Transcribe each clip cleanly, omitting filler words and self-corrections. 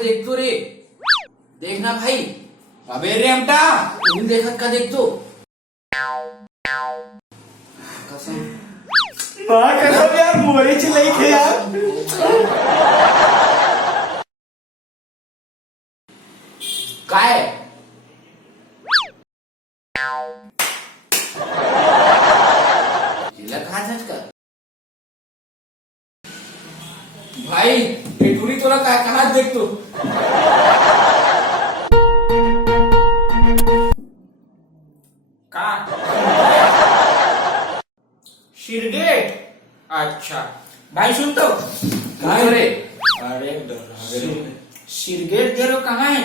के देखतो रे, देखना भाई. अबे रेमटा तुम्ही देखत का देखतो. कसम कसं यार मोरीची लई खे यार. काय हिला खायचंच का भाई. हे टुरी तुला काय कहात देखतो. का शिरगेट. अच्छा भाई सुनतो. काय रे. अरे शिरगेट गेलो कहाँ है.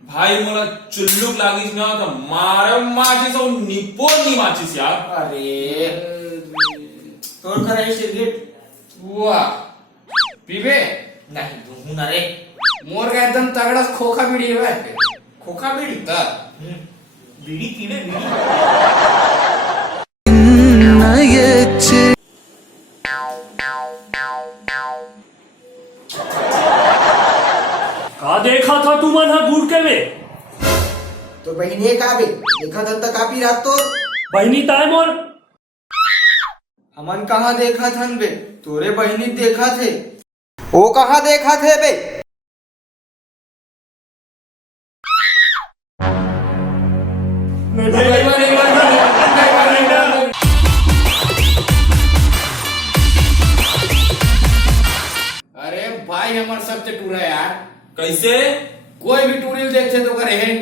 भाई मला चुल्लूक लागीच ना तर मारे माझी जाऊन निपोनी माचीस यार. अरे तोड कराय शिरगेट. वा पिबे नाही धुवून अरे. मोर का एकदम तगडाच खोखा बिडी आहे. खोखा बीडी. बीडी तिने बीडी. का देखा था तू मन गुड़ के में. तो बहिणी का बे देखा था कापी रात तो बहनी ताय मोर. हमन कहाँ देखा थन बे तोरे बहिनी देखा थे. ओ कहाँ देखा थे बे. अरे भाई हमारे सबसे टूर है यार. कैसे कोई भी टूरिल देखते तो करे हैं